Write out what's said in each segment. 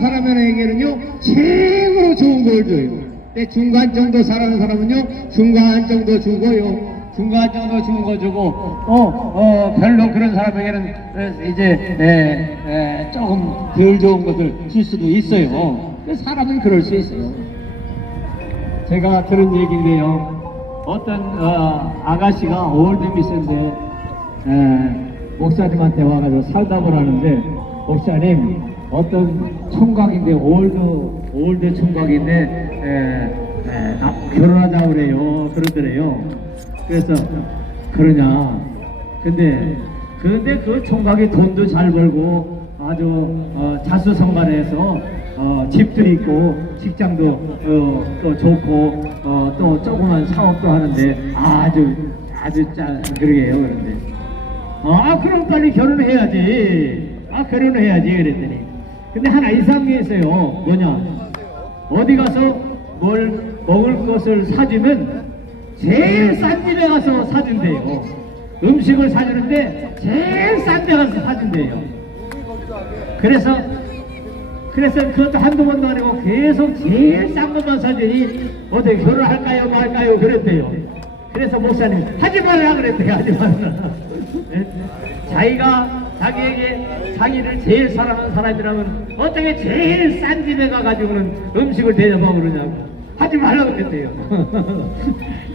살아가는 사람에게는요 최고로 좋은 걸 줘요. 근데 중간 정도 살아가는 사람은요 중간 정도 주고요. 중간 정도 주는 거 주고 별로 그런 사람에게는 이제 조금 덜 좋은 것을 줄 수도 있어요. 사람은 그럴 수 있어요. 제가 들은 얘기인데요. 어떤 아가씨가 올드미스인데 목사님한테 와가지고 살답을 하는데, 목사님 어떤 총각인데 올드 총각인데 결혼하자고 그래요 그러더래요. 그래서 그러냐, 근데 그 총각이 돈도 잘 벌고 아주 자수성가해서 집도 있고 직장도 또 좋고 또 조그만 사업도 하는데 아주 그러게요. 그런데 그럼 빨리 결혼해야지. 결혼해야지 그랬더니, 근데 하나 이상한 게 있어요. 뭐냐, 어디 가서 뭘 먹을 것을 사주면 제일 싼 집에 가서 사준대요. 음식을 사주는데 제일 싼 데 가서 사준대요. 그래서 그것도 한두 번도 아니고 계속 제일 싼 것만 사주니 어떻게 결혼할까요 말까요 그랬대요. 그래서 목사님 하지 말라 그랬대요. 하지 말라. 자기가 자기를 제일 사랑하는 사람이라면 어떻게 제일 싼 집에 가가지고는 음식을 대접하고 그러냐고, 하지 말라고 그랬대요.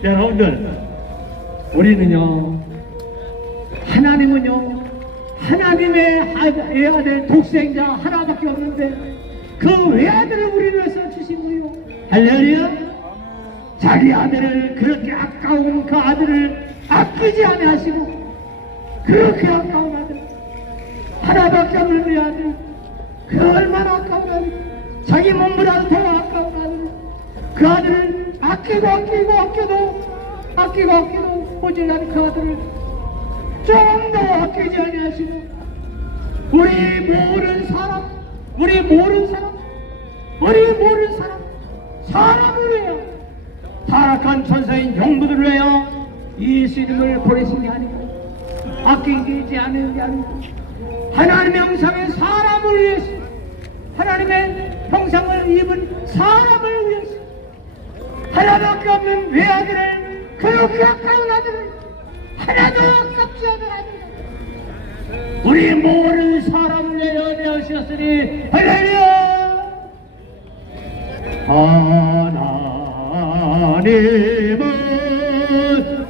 여러분들, 우리는요, 하나님은요, 하나님의 외아들 독생자 하나밖에 없는데 그 외아들을 우리를 위해서 주신 거예요. 할렐루야. 자기 아들을, 그렇게 아까운 그 아들을 아끼지 아니하시고, 그렇게 아까운 아들, 하나밖에 없는 외아들, 그 얼마나 아까운 아들, 자기 몸보다 더 아까운 아들, 그 아들을 아끼고 보질라는 그 아들을 조금도 아끼지 아니하시고, 우리 모르는 사람 사람을 위하여, 타락한 천사인 영부들을 위하여 예수님을 보내신 게 아니고, 아끼지 않은 게 아니고, 하나님의 형상의 사람을 위해서, 하나님의 형상을 입은 사람을 위해서 하나밖에 없는 외아들을, 그렇게 아까운 아들을, 하나도 아깝지 않은 아들, 우리 모든 사람을 위하여 내어주셨으니 할렐루야. 하나님은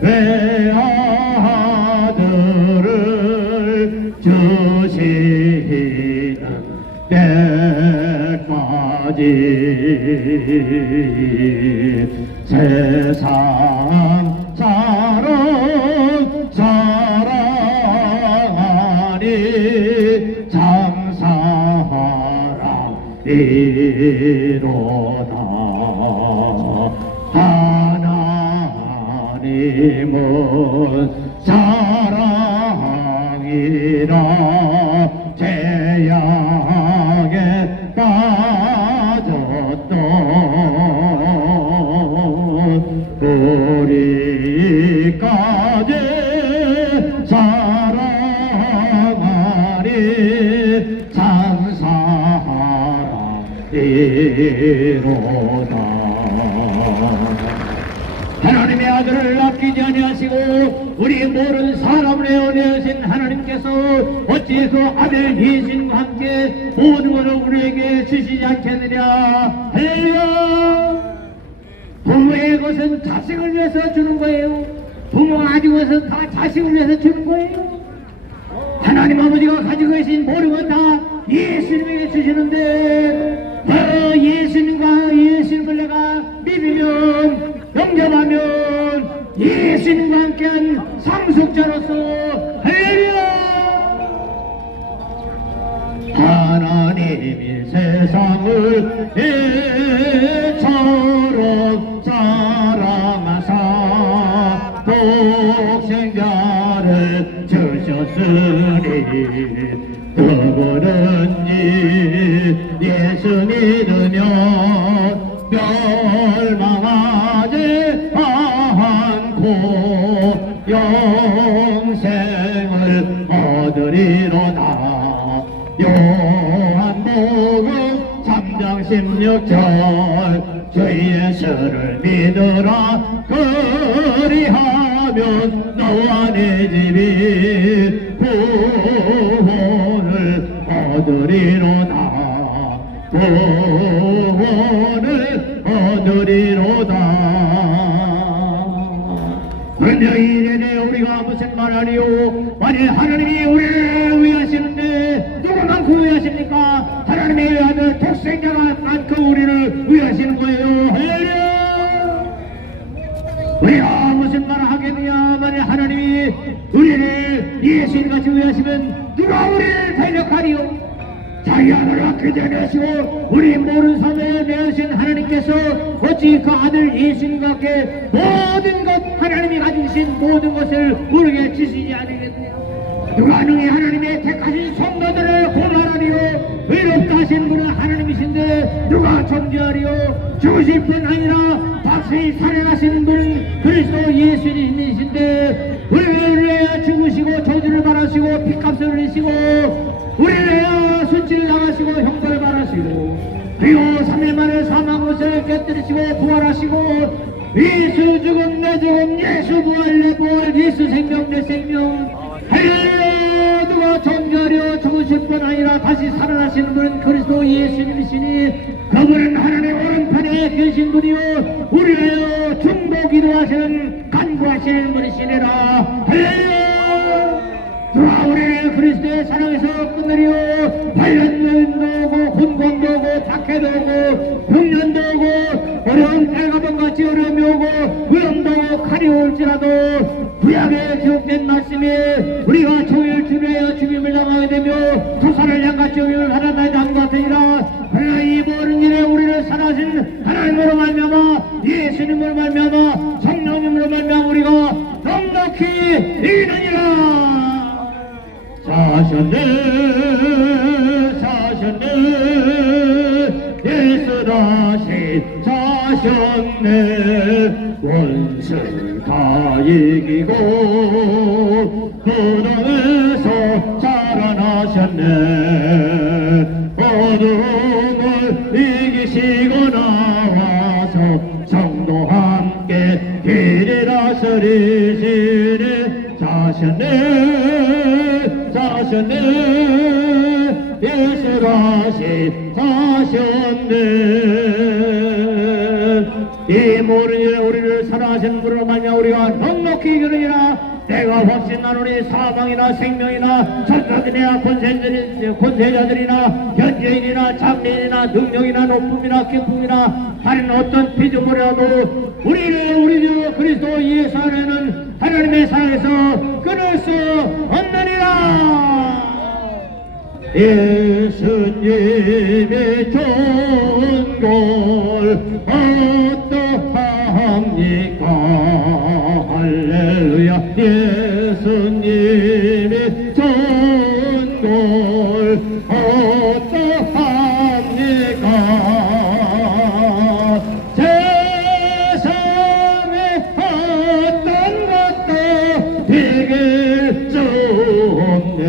외아들을 주시는 때까지 세상 사랑하니 장사하리로다. 하나님은 사랑이라 재앙에 빠졌던 우리까지 사랑하리 장사하리로다. 하나님의 아들을 아끼지 아니하시고 우리 모든 사람을 내어내신 하나님께서 어찌 그 아들 예수님과 함께 모든 것을 우리에게 주시지 않겠느냐. 할렐루야. 부모의 것은 자식을 위해서 주는 거예요. 부모가 가지고 있어서 다 자식을 위해서 주는 거예요. 하나님 아버지가 가지고 계신 모든 건 다 예수님에게 주시는데, 예수님을 내가 믿으면, 영접하면 예수님과 함께한 상속자로서 할렐루야. 하나님이 세상을 이처럼 사랑하사 독생자를 주셨으니 그분은 예수 믿으면 멸망하지 않고 영생을 얻으리로다. 요한복음 16절 주의 예수를 믿으라 그리하면 너와 내 집이 구원을 얻으리로다 구원을 얻으리로다. 그런데 이제 우리가 무슨 말하리요? 만일 하나님이 우리를 위하시는데 누구만 구하십니까? 하나님의 아들 독생자가 많고 우리를 위하시는 거예요. 할렐루야. 우리가 무슨 말을 하겠느냐? 만일 하나님이 우리를 예수님같이 위하시면 누가 우리를 대적하리요? 자기 아들을 아끼지 않으시고 우리 모든 삶에 내으신 하나님께서 어찌 그 아들 예수님께 모든 것 하나님이 가지신 모든 것을 우리에게 주시지 않으겠느냐? 누가 능히 하나님의 택하신 성도들을 고발하리요? 의롭다 하신 분은 하나님이신데 누가 정죄하리요? 죽으실 뿐 아니라 박수히 살아나신 분은 그리스도 예수님이신데 우리를 위하여 죽으시고 저주를 받으시고 핏값을 흘리시고 우리를 위하여 수치를 당하시고 형벌을 받으시고 그리고 3일 만에 사망 것을 깨뜨리시고 부활하시고 예수 죽음 내 죽음 예수 부활 내 부활 예수 생명 내 생명 할렐루야. 누가 정죄하려 죽으실 뿐 아니라 다시 살아나시는 분은 그리스도 예수님이시니 그분은 하나님 오른편에 계신 분이요 우리를 위하여 중보 기도하시는 간구하시는 분이시니라. 할렐루야. 누가 우리를 그리스도의 사랑에서 끊으리요? 발련도 오고 혼gon도 오고 박해도 오고 병년도 오고 어려운 달가번같이 어려움이 오고 위험도 오고 칼이 올지라도 구약에 기록된 말씀이 우리가 종일 주례하여 죽임을 당하게 되며 토사를 양같이 죽임을 받아나야 하는 것 같으니라. 그러나 이 모든 일에 우리를 살아신 하나님으로 말미암아 예수님으로 말미암아 성령님으로 말미암아 우리가 넉넉히 이기느니라. 사셨네 사셨네 예수 다시 사셨네 원수 다 이기고 무덤에서 살아나셨네 어둠을 이기시고 나와서 성도 함께 길을 다스리시네. 사셨네 사셨네 예수 다시 사셨네. 이 모든 일에 우리를 사랑하시는 분으로 말미암아 우리가 넉넉히 이기느니라. 내가 확신하노니 사망이나 생명이나 천사들이나 권세자들이나 현재인이나 장래인이나 능력이나 높음이나 기쁨이나 다른 어떤 피조물이라도 우리를 우리 주 그리스도 예수 안에는 하나님의 사랑에서 끊을 수 없느니라. 예수님의 존골 어떠합니까? 할렐루야. 예수님의 존골 어떠합니까? 세상에 어떤 것도 되게 수 없네.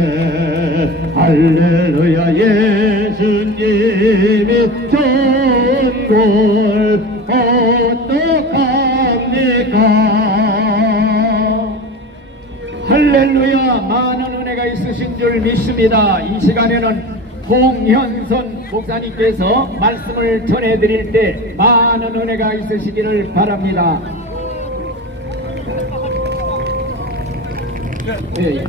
할렐루야. 예수님의 존골 어떡합니까? 할렐루야. 많은 은혜가 있으신 줄 믿습니다. 이 시간에는 홍현선 목사님께서 말씀을 전해드릴 때 많은 은혜가 있으시기를 바랍니다. 예.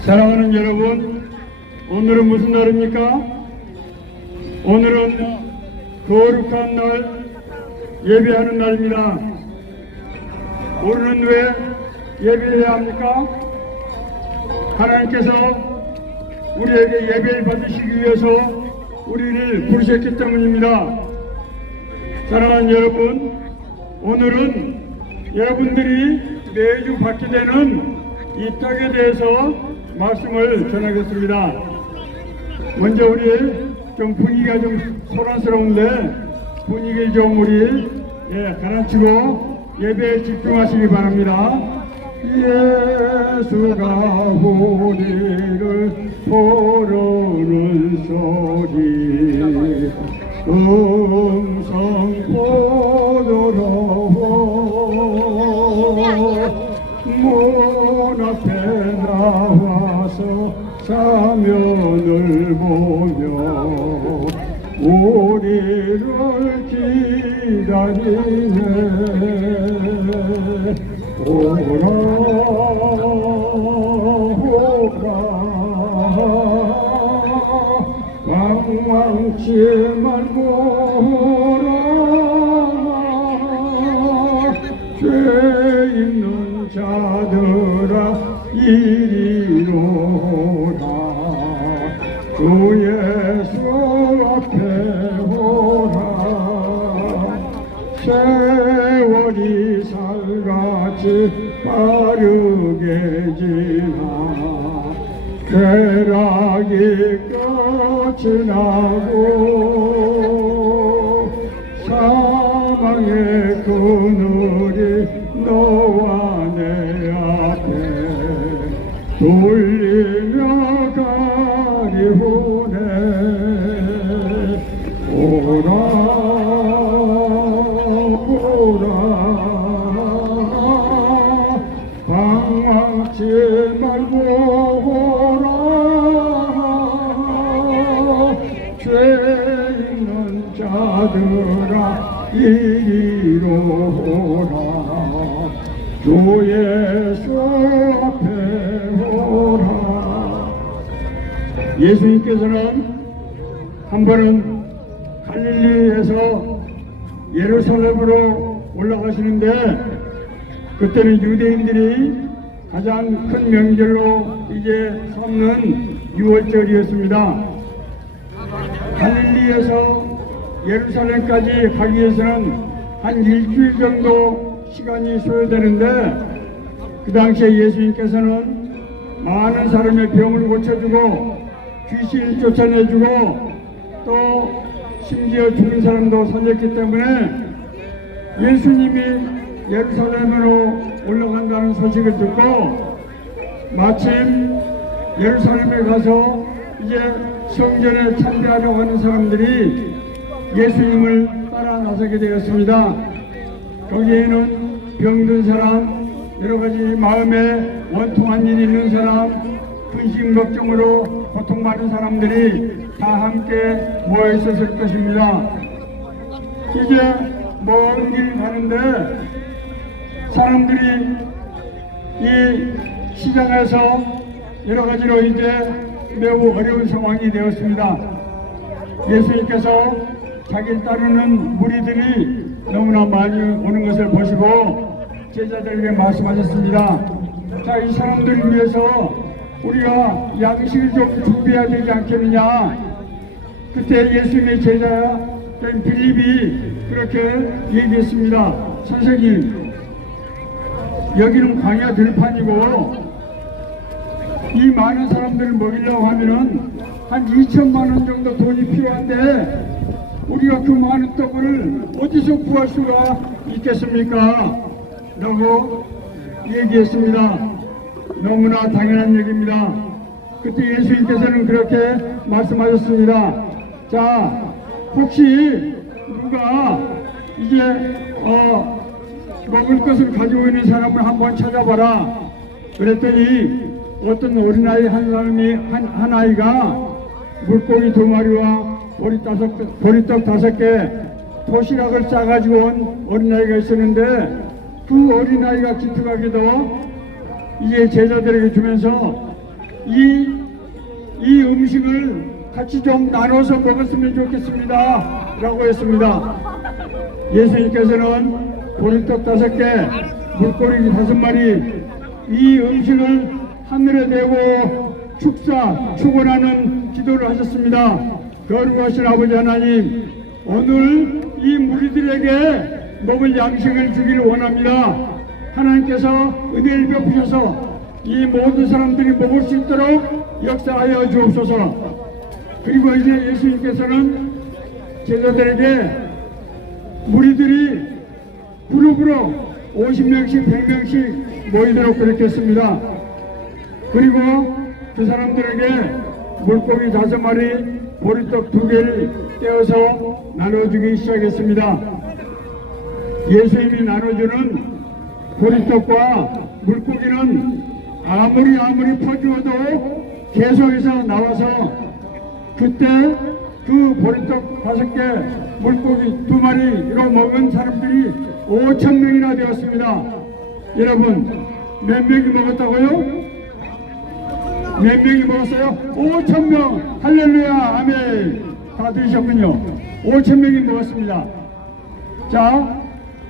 사랑하는 여러분, 오늘은 무슨 날입니까? 오늘은 거룩한 날, 예배하는 날입니다. 우리는 왜 예배해야 합니까? 하나님께서 우리에게 예배를 받으시기 위해서 우리를 부르셨기 때문입니다. 사랑하는 여러분, 오늘은 여러분들이 매주 받게 되는 이 떡에 대해서 말씀을 전하겠습니다. 먼저 우리 좀 분위기가 좀 소란스러운데 분위기 좀 우리 가라앉히고 예배에 집중하시기 바랍니다. 예수가 우리를 소리 음성포도로 문 앞에 나와서 사면을 보며 우리를 기다리네. 오라 오라 왕왕치 말고 오라 죄 있는 자들아 이리로 오라 주 예수 앞에 오라 세월이 살같이 빠르게 지나 쾌락이 끝이 나고 사망의 그늘이 너와 내 앞에 돌리며 가리우네. 오라 오라 방황치 말고 오라 죄 있는 자들아 이리로 오라 주 예수 앞에 오라. 예수님께서는 한 번은 갈릴리에서 예루살렘으로 올라가시는데 그때는 유대인들이 가장 큰 명절로 이제 삼는 6월절이었습니다. 갈릴리에서 예루살렘까지 가기 위해서는 한 일주일 정도 시간이 소요되는데 그 당시에 예수님께서는 많은 사람의 병을 고쳐주고 귀신을 쫓아내주고 또 심지어 죽은 사람도 살렸기 때문에 예수님이 예루살렘으로 올라간다는 소식을 듣고 마침 예루살렘에 가서 이제 성전에 참배하려고 하는 사람들이 예수님을 따라 나서게 되었습니다. 거기에는 병든 사람, 여러 가지 마음에 원통한 일이 있는 사람, 근심 걱정으로 고통받은 사람들이 다 함께 모여 있었을 것입니다. 이제 먼 길 가는데 사람들이 이 시장에서 여러 가지로 이제 매우 어려운 상황이 되었습니다. 예수님께서 자기를 따르는 무리들이 너무나 많이 오는 것을 보시고 제자들에게 말씀하셨습니다. 자, 이 사람들을 위해서 우리가 양식을 좀 준비해야 되지 않겠느냐. 그때 예수님의 제자된 빌립이 그렇게 얘기했습니다. 선생님, 여기는 광야 들판이고 이 많은 사람들을 먹이려고 하면은 한 2천만 원 정도 돈이 필요한데 우리가 그 많은 떡을 어디서 구할 수가 있겠습니까? 라고 얘기했습니다. 너무나 당연한 얘기입니다. 그때 예수님께서는 그렇게 말씀하셨습니다. 자, 혹시 누가 이제 먹을 것을 가지고 있는 사람을 한번 찾아봐라. 그랬더니 어떤 어린아이 한 아이가 물고기 2마리와 보리떡 5개, 도시락을 싸가지고 온 어린아이가 있었는데 그 어린아이가 기특하게도 이제 제자들에게 주면서 이 음식을 같이 좀 나눠서 먹었으면 좋겠습니다 라고 했습니다. 예수님께서는 보리떡 5개, 물고기 5마리 이 음식을 하늘에 대고 축원하는 기도를 하셨습니다. 거룩하신 아버지 하나님, 오늘 이 무리들에게 먹을 양식을 주기를 원합니다. 하나님께서 은혜를 베푸셔서 이 모든 사람들이 먹을 수 있도록 역사하여 주옵소서. 그리고 이제 예수님께서는 제자들에게 무리들이 그룹으로 50명씩 100명씩 모이도록 그렇게 했습니다. 그리고 그 사람들에게 물고기 5마리, 보리떡 2개를 떼어서 나눠주기 시작했습니다. 예수님이 나눠주는 보리떡과 물고기는 아무리 퍼주어도 계속해서 나와서 그때 그 보리떡 5개, 물고기 2마리로 먹은 사람들이 5,000명이나 되었습니다. 여러분, 몇 명이 먹었다고요? 몇 명이 먹었어요? 5,000명! 할렐루야! 아멘! 다 들으셨군요. 5,000명이 먹었습니다. 자,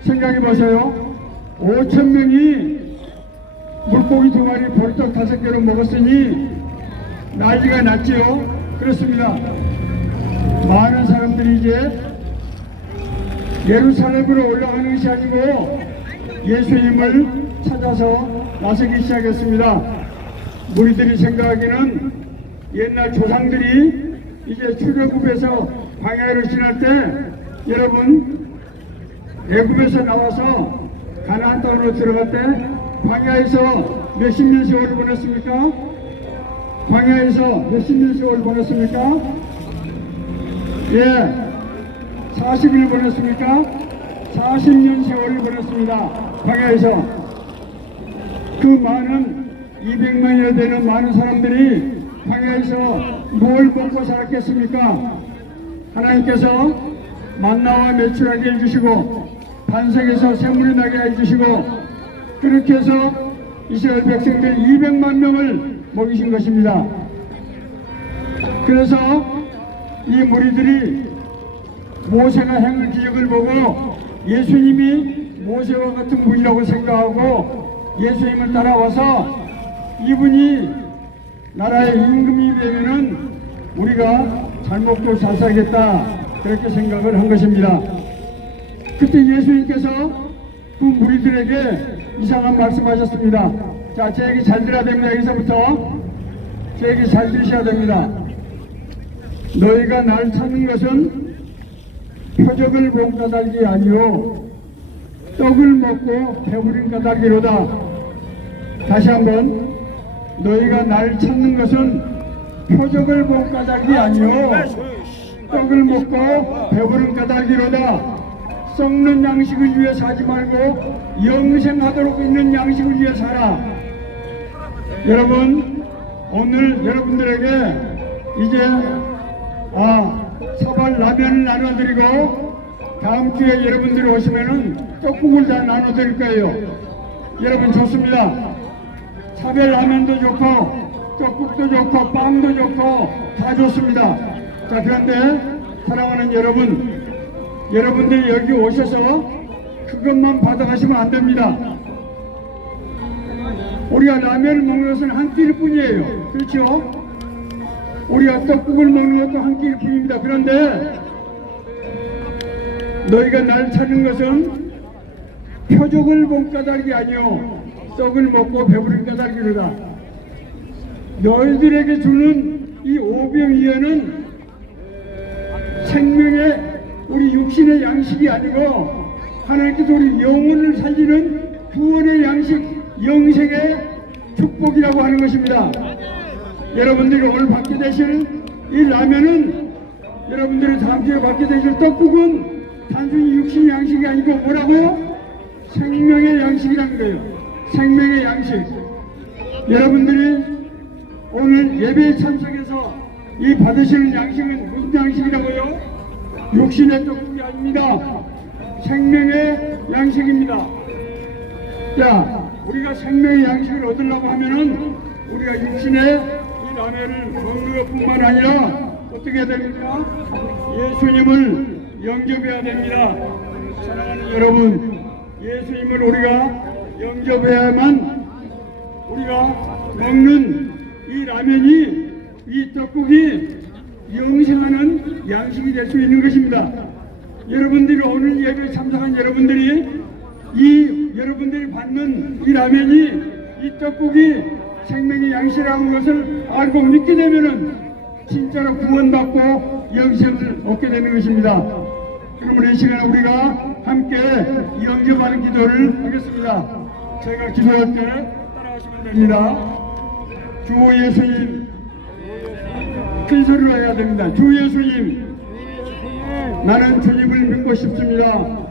생각해 보세요. 5,000명이 물고기 2마리, 보리떡 5개를 먹었으니 난리가 났지요. 그렇습니다. 많은 사람들이 이제 예루살렘으로 올라가는 것이 아니고 예수님을 찾아서 나서기 시작했습니다. 우리들이 생각하기는 옛날 조상들이 이제 출애굽에서 광야로 지날 때 여러분 애굽에서 나와서 가나안 땅으로 들어갈 때 광야에서 몇십 년 세월을 보냈습니까? 광야에서 몇십 년 세월을 보냈습니까? 예, 40일 보냈습니까? 40년 세월을 보냈습니다. 광야에서 그 많은 200만이나 되는 많은 사람들이 광야에서 뭘 먹고 살았겠습니까? 하나님께서 만나와 매출하게 해주시고 반석에서 샘물이 나게 해주시고 그렇게 해서 이스라엘 백성들 200만 명을 먹이신 것입니다. 그래서 이 무리들이 모세가 행한 기적을 보고 예수님이 모세와 같은 분이라고 생각하고 예수님을 따라와서 이분이 나라의 임금이 되면은 우리가 잘 먹고 잘 살겠다 그렇게 생각을 한 것입니다. 그때 예수님께서 그 무리들에게 이상한 말씀하셨습니다. 자, 제 얘기 잘 들어야 됩니다. 여기서부터 제 얘기 잘 들으셔야 됩니다. 너희가 날 찾는 것은 표적을 본 까닭이 아니요 떡을 먹고 배부린 까닭이로다. 다시 한번, 너희가 날 찾는 것은 표적을 본 까닭이 아니요 떡을 먹고 배부른 까닭이로다. 썩는 양식을 위해 사지 말고 영생하도록 있는 양식을 위해 살아. 여러분, 오늘 여러분들에게 이제 사발 라면을 나눠드리고 다음 주에 여러분들이 오시면은 떡국을 다 나눠드릴 거예요. 여러분, 좋습니다. 사발 라면도 좋고 떡국도 좋고 빵도 좋고 다 좋습니다. 자, 그런데 사랑하는 여러분, 여러분들이 여기 오셔서 그것만 받아가시면 안 됩니다. 우리가 라면을 먹는 것은 한 끼일 뿐이에요. 그렇죠? 우리가 떡국을 먹는 것도 한 끼일 뿐입니다. 그런데 너희가 날 찾는 것은 표적을 본 까닭이 아니요 떡을 먹고 배부른 까닭이로다. 너희들에게 주는 이 오병이어는 생명의 우리 육신의 양식이 아니고 하나님께서 우리 영혼을 살리는 구원의 양식, 영생의 축복이라고 하는 것입니다. 여러분들이 오늘 받게 되실 이 라면은, 여러분들이 다음 주에 받게 되실 떡국은 단순히 육신의 양식이 아니고 뭐라고요? 생명의 양식이라는 거예요. 생명의 양식. 여러분들이 오늘 예배에 참석해서 이 받으시는 양식은 무슨 양식이라고요? 육신의 떡국이 아닙니다. 생명의 양식입니다. 자, 우리가 생명의 양식을 얻으려고 하면은 우리가 육신의 이 라면을 먹는 것뿐만 아니라 어떻게 해야 됩니까? 예수님을 영접해야 됩니다. 사랑하는 여러분, 예수님을 우리가 영접해야만 우리가 먹는 이 라면이, 이 떡국이 영생하는 양식이 될 수 있는 것입니다. 여러분들이 오늘 예배에 참석한 여러분들이 여러분들이 받는 이 라면이, 이 떡국이 생명의 양식이라는 것을 알고 믿게 되면은 진짜로 구원받고 영생을 얻게 되는 것입니다. 그러므로 이 시간에 우리가 함께 영접하는 기도를 하겠습니다. 제가 기도할 때 따라하시면 됩니다. 주 예수님, 큰 소리로 해야 됩니다. 주 예수님, 나는 주님을 믿고 싶습니다.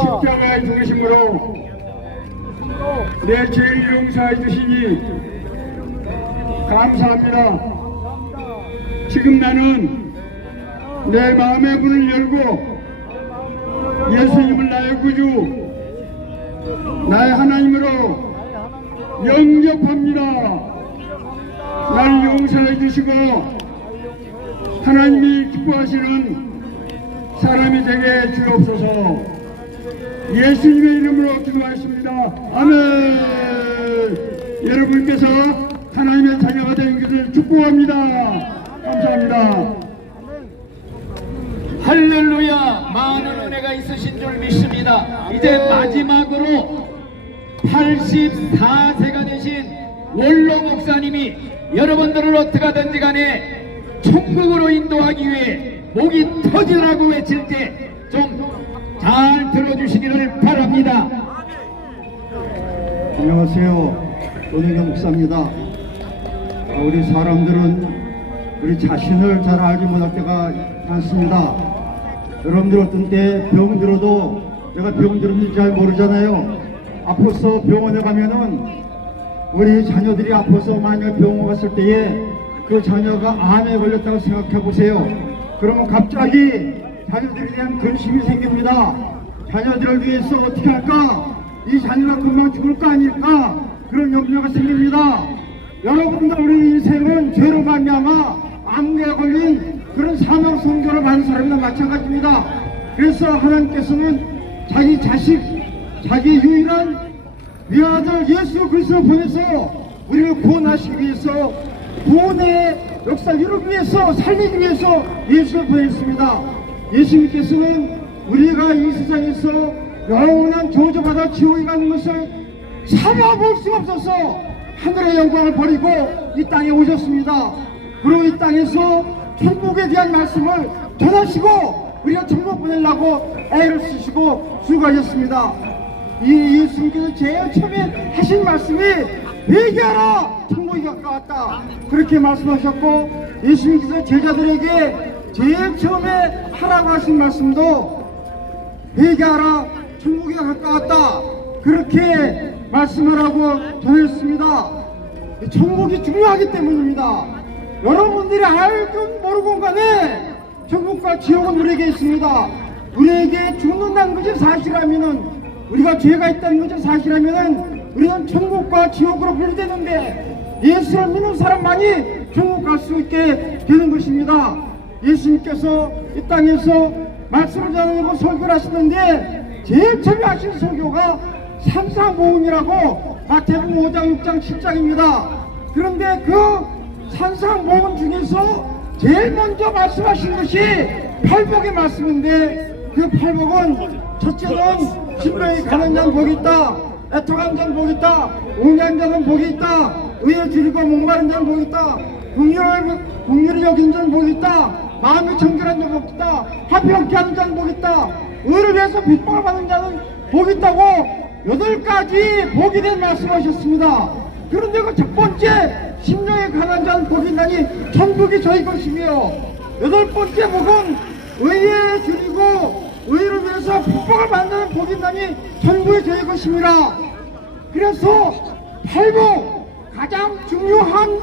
십자가의 중심으로 내 죄를 용서해 주시니 감사합니다. 지금 나는 내 마음의 문을 열고 예수님을 나의 구주, 나의 하나님으로 영접합니다. 나를 용서해 주시고 하나님이 기뻐하시는 사람이 되게 주옵소서. 예수님의 이름으로 기도하십니다. 아멘. 여러분께서 하나님의 자녀가 된 것을 축복합니다. 감사합니다. 할렐루야. 많은 은혜가 있으신 줄 믿습니다. 이제 마지막으로 84세가 되신 원로 목사님이 여러분들을 어떻게든지 간에 천국으로 인도하기 위해 목이 터지라고 외칠 때 좀 잘 들어주시기를 바랍니다. 안녕하세요. 노능경 목사입니다. 우리 사람들은 우리 자신을 잘 알지 못할 때가 많습니다. 여러분들 어떤 때 병 들어도 내가 병 들었는지 잘 모르잖아요. 아파서 병원에 가면은 우리 자녀들이 아파서 만약 병원 갔을 때에 그 자녀가 암에 걸렸다고 생각해 보세요. 그러면 갑자기 자녀들에 대한 근심이 생깁니다. 자녀들을 위해서 어떻게 할까? 이 자녀가 금방 죽을 거 아닐까? 그런 염려가 생깁니다. 여러분들 우리 인생은 죄로 말미암아 암에 걸린 그런 사망 선고를 받는 사람이나 마찬가지입니다. 그래서 하나님께서는 자기 자식, 자기 유일한 외아들 예수 그리스도를 보내서 우리를 구원하시기 위해서 구원의 역사를 이루기 위해서 살리기 위해서 예수를 보냈습니다. 예수님께서는 우리가 이 세상에서 영원한 저주받아 지옥에 가는 것을 참아볼 수가 없어서 하늘의 영광을 버리고 이 땅에 오셨습니다. 그리고 이 땅에서 천국에 대한 말씀을 전하시고 우리가 천국 보내려고 애를 쓰시고 수고하셨습니다. 이 예수님께서 제일 처음에 하신 말씀이 회개하라, 천국이 가까웠다, 그렇게 말씀하셨고, 예수님께서 제자들에게 제일 처음에 하라고 하신 말씀도 회개하라, 천국이 가까웠다, 그렇게 말씀하라고 전했습니다. 천국이 중요하기 때문입니다. 여러분들이 알건 모르건 간에 천국과 지옥은 우리에게 있습니다. 우리에게 죽는다는 것이 사실이라면은, 우리가 죄가 있다는 것이 사실이라면은 우리는 천국과 지옥으로 분리되는데 예수를 믿는 사람만이 천국 갈 수 있게 되는 것입니다. 예수님께서 이 땅에서 말씀을 전하고 설교를 하시는데 제일 처음에 하신 설교가 산상보훈이라고 마태복음 5장, 6장, 7장입니다. 그런데 그 산상보훈 중에서 제일 먼저 말씀하신 것이 팔복의 말씀인데, 그 팔복은 첫째는 신병이 가는 자는 복이 있다, 애통한 자는 복이 있다, 옹야한 자는 복이 있다, 의에 줄이고 목마른 자는 복이 있다, 국률을 여기는 자는 복이 있다, 마음이 정결한 자는 복이 있다, 화평케 하는 자는 복이 있다, 의를 위해서 빗방을 받는 자는 복이 있다고 8가지 복이 된 말씀하셨습니다. 그런데 그 첫 번째 심령에 가난 자는 복이 있나니 천국이 저희 것이며, 8번째 복은 의에 줄이고 의를 위해서 핍박을 받는 복이 있나니 천국이 저희 것입니다. 그래서 팔복, 가장 중요한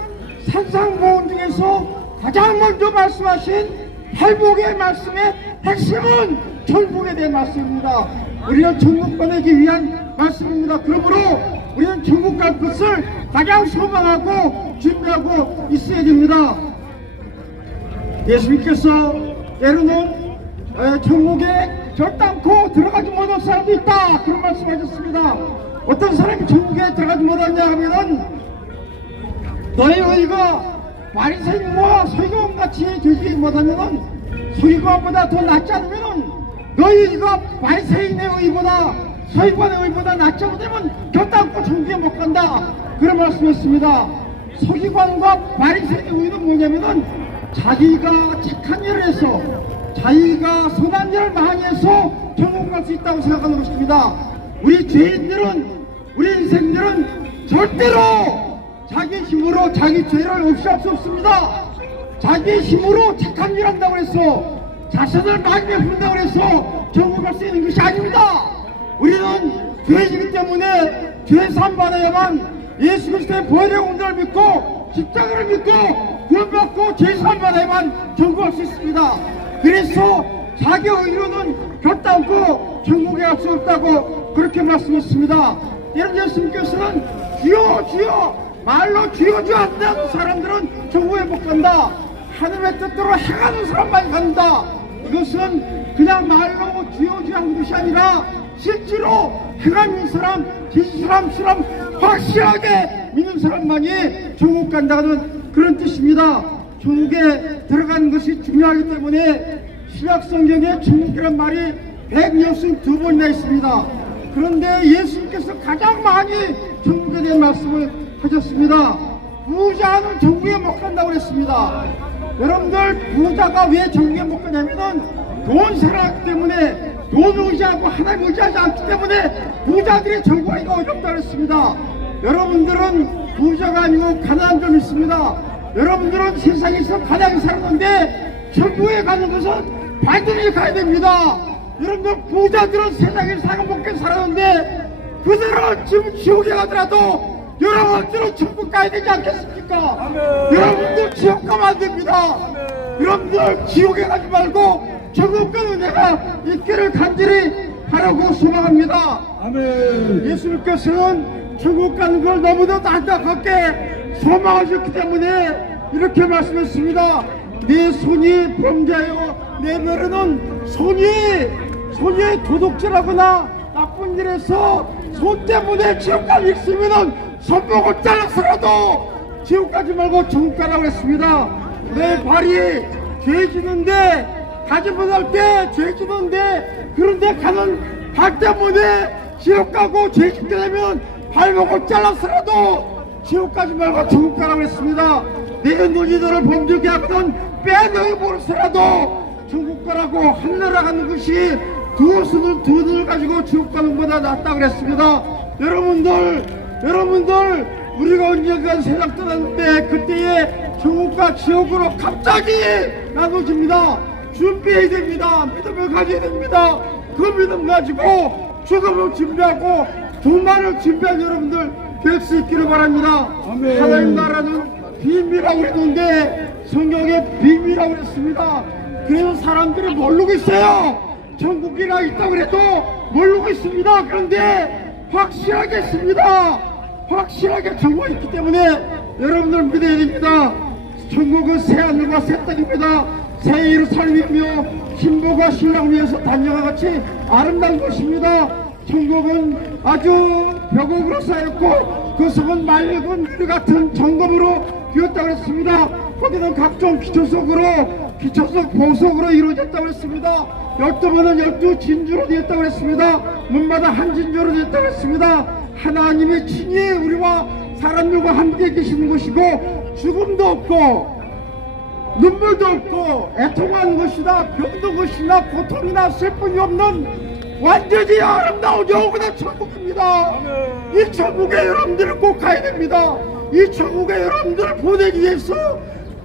산상보훈 중에서 가장 먼저 말씀하신 팔복의 말씀의 핵심은 천국에 대한 말씀입니다. 우리는 천국 보내기 위한 말씀입니다. 그러므로 우리는 천국 갈 것을 가장 소망하고 준비하고 있어야 됩니다. 예수님께서 때로는 천국에 결단코 들어가지 못할 사람도 있다, 그런 말씀하셨습니다. 어떤 사람이 천국에 들어가지 못하냐 하면은 너의 의가 바리새인과 서기관같이 되지 못하면은, 서기관보다 더 낫지 않으면은 너의 의가 바리새인의 의보다 서기관의 의보다 낫지 않으면 결단코 천국에 못 간다, 그런 말씀했습니다. 서기관과 바리새인의 의는 뭐냐면은 자기가 착한 일을 해서, 자기가 선한 일을 많이 해서 천국 갈 수 있다고 생각하는 것입니다. 우리 죄인들은, 우리 인생들은 절대로 자기 힘으로 자기 죄를 없애할 수 없습니다. 자기 힘으로 착한 일 한다고 해서 자신을 많이 베푼다고 해서 천국 갈 수 있는 것이 아닙니다. 우리는 죄지기 때문에 죄 사함받아야만 예수 그리스도의 보혈의 온전을 믿고 십자가를 믿고 구원받고 죄 사함받아야만 천국 갈 수 있습니다. 그래서 자기 의로는 결단코 천국에 갈 수 없다고 그렇게 말씀했습니다. 여러분, 예수님께서는 주여 주여 말로 주여 주여 한다는 사람들은 천국에 못 간다. 하늘의 뜻대로 행하는 사람만 간다. 이것은 그냥 말로 주여 주여 하는 것이 아니라 실제로 행하는 사람, 진실한 사람, 확실하게 믿는 사람만이 천국 간다는 그런 뜻입니다. 천국에 들어가는 것이 중요하기 때문에 신약성경에 천국이란 말이 162번이나 있습니다. 그런데 예수님께서 가장 많이 천국에 대한 말씀을 하셨습니다. 부자는 천국에 못 간다고 그랬습니다. 여러분들, 부자가 왜 천국에 못 가냐면은 돈 생각하기 때문에, 돈 의지하고 하나님 의지하지 않기 때문에 부자들이 천국 가기가 어렵다고 그랬습니다. 여러분들은 부자가 아니고 가난한 점 있습니다. 여러분들은 세상에서 가장 살았는데 천국에 가는 것은 반드시 가야 됩니다. 여러분들, 부자들은 세상에서 사고먹게 살았는데 그들은 지금 지옥에 가더라도 여러분들은 천국 가야 되지 않겠습니까? 여러분들 지옥 가면 안 됩니다. 여러분들 지옥에 가지 말고 천국 가는 은혜가 있기를 간절히 바라고 소망합니다. 예수님께서는 천국 가는 걸 너무도 안타깝게 소망하셨기 때문에 이렇게 말씀했습니다. 내 손이 범죄하여 내버려는 손이 도둑질하거나 나쁜 일에서 손 때문에 지옥까지 있으면은 손목을 잘라서라도 지옥 가지 말고 천국 가라고 했습니다. 내 발이 죄 지는데, 가지 못할 때 죄 지는데, 그런데 가는 발 때문에 지옥 가고 죄 짓게 되면 발목을 잘라서라도 지옥 가지 말고 천국 가라고 했습니다. 내 눈이 너를 범죄하게 하거든 빼앗는 모르서라도 천국 가라고 하늘나라 가는 것이 두 눈을 가지고 지옥 가는 것보다 낫다고 그랬습니다. 여러분들, 우리가 언젠가 세상 떠났는데 그때의 천국과 지옥으로 갑자기 나눠집니다. 준비해야 됩니다. 믿음을 가져야 됩니다. 그 믿음 가지고 죽음을 준비하고 종말을 준비한 여러분들 될 수 있기를 바랍니다. 하나님 나라는 비밀이라고 그랬는데 성경에 비밀이라고 그랬습니다. 그래서 사람들이 모르고 있어요. 천국이라 있다고 그래도 모르고 있습니다. 그런데 확실하게 있습니다. 확실하게 천국이 있기 때문에 여러분들 믿어야 됩니다. 천국은 새하늘과 새 땅입니다. 새 예루살렘이며 신부가 신랑을 위해서 단녀와 같이 아름다운 곳입니다. 천국은 아주 벽옥으로 쌓였고 그 성은 맑은 물 같은 정금으로 되었다고 했습니다. 거기는 각종 기초석 보석으로 이루어졌다고 했습니다. 12문은 12진주로 되었다고 했습니다. 문마다 한 진주로 되었다고 했습니다. 하나님이 친히 우리와 사람들과 함께 계시는 곳이고 죽음도 없고 눈물도 없고 애통하는 것이나 병든 것이나 고통이나 슬픔이 없는 완전히 아름다운 영원한 천국입니다. 이 천국에 여러분들을 꼭 가야 됩니다. 이 천국에 여러분들을 보내기 위해서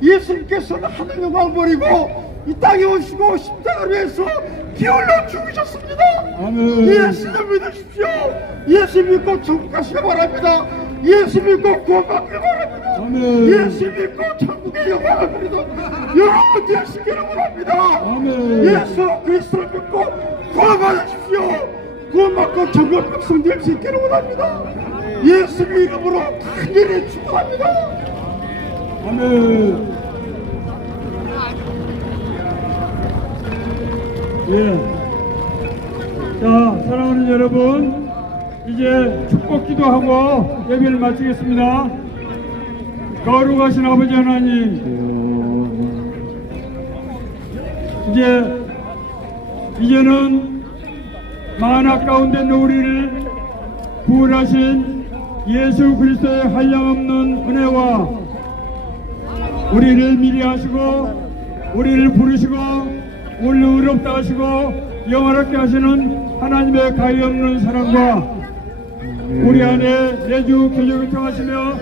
예수님께서는 하늘 영광을 버리고 이 땅에 오시고 십자가를 위해서 피 흘려 죽으셨습니다. 예수를 믿으십시오. 예수 믿고 천국 가시기 바랍니다. 예수 믿고 구원받기 바랍니다. 예수 믿고 천국의 영광을 누리는 여러분 되시기를 바랍니다. 예수 그리스도를 믿고 구원받으십시오. 구원받고 천국 백성 될 수 있기를 원합니다. 예수 이름으로 간절히 축복합니다. 아멘. 자, 사랑하는 여러분, 이제 축복 기도하고 예배를 마치겠습니다. 거룩하신 아버지 하나님, 이제는 만악 가운데 있는 우리를 구원하신 예수 그리스도의 한량없는 은혜와 우리를 미리 하시고 우리를 부르시고 우리를 의롭다 하시고 영원하게 하시는 하나님의 가히 없는 사랑과 우리 안에 내주 교육을 통하시며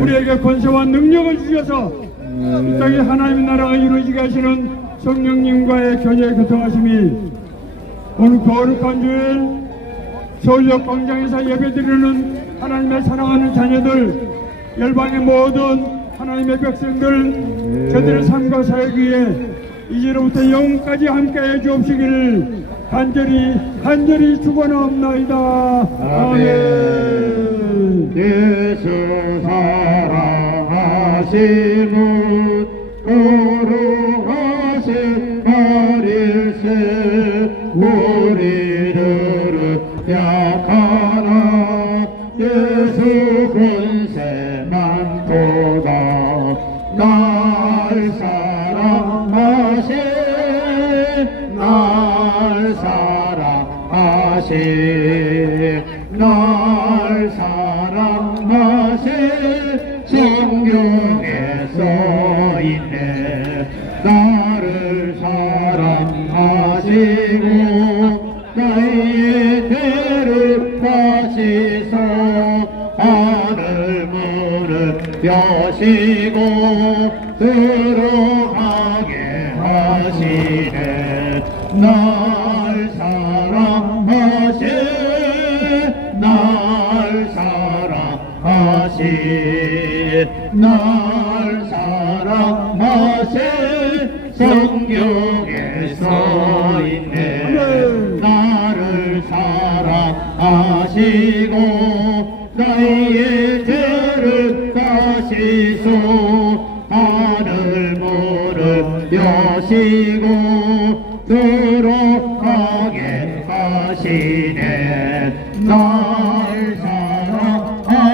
우리에게 권세와 능력을 주셔서 이 땅에 하나님의 나라가 이루어지게 하시는 성령님과의 교제에 교통하심이 오늘 거룩한 주일 서울역 광장에서 예배드리는 하나님의 사랑하는 자녀들, 열방의 모든 하나님의 백성들, 저들의 삶과 사역 위에 이제로부터 영까지 함께해 주옵시기를 간절히 축원하옵나이다. 아멘. 예수 사랑하심은 거룩하신 말일세 우리들은 약하나 예수 권세만 보다 날 사랑하신 날 사랑하신 성경에 써있네. 나를 사랑하시고 나의 죄를 다시서 하늘 문을 여시고 들어가게 하시네. 날 사랑하신 성경에 써있네. 나를 사랑하시고 나의 죄를 다시소 하늘 문을 여시고 들어가게 하시네. 날 사랑하신